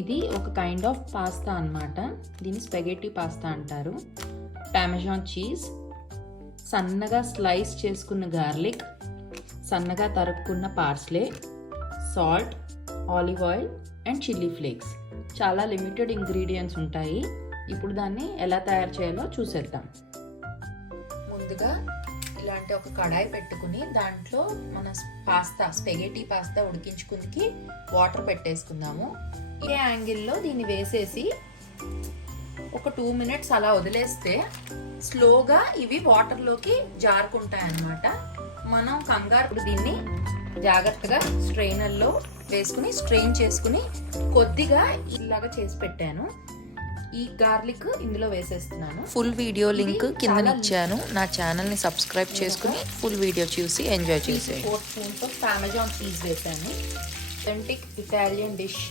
ఇది ఒక kind of pasta అన్నమాట. దీన్ని స్పెగెటీ పాస్తా అంటారు. పామెజాన్ చీజ్, సన్నగా స్లైస్ చేసుకున్న గార్లిక్, సన్నగా తరుక్కున్న parsley, salt, olive oil and chilli flakes. చాలా లిమిటెడ్ ఇంగ్రీడియంట్స్ ఉంటాయి. ఇప్పుడు దాన్ని ఎలా తయారు చేయాలో చూసేద్దాం. ముందుగా ఇలాంటి ఒక కడాయి పెట్టుకుని దాంట్లో మన స్పెగెటీ పాస్తా ఉడికించుకుందికి వాటర్ పెట్టేసుకుందాము. ఈ యాంగిల్లో దీన్ని వేసేసి ఒక 2 minutes అలా వదిలేస్తే స్లోగా ఇవి వాటర్లోకి జారుకుంటాయి అన్నమాట. మనం కంగారు దీన్ని జాగ్రత్తగా స్ట్రెయినర్లో వేసుకుని స్ట్రెయిన్ చేసుకుని కొద్దిగా ఇలాగా చేసి పెట్టాను. ఈ గార్లిక్ ఇందులో వేసేస్తున్నాను. ఫుల్ వీడియో లింక్ కింద ఇచ్చాను. నా ఛానల్ని సబ్స్క్రైబ్ చేసుకుని ఫుల్ వీడియో చూసి ఎంజాయ్ చేసేయండి. 4 spoons ఆఫ్ పామెజాన్ చీజ్ వేసాను. Authentic Italian dish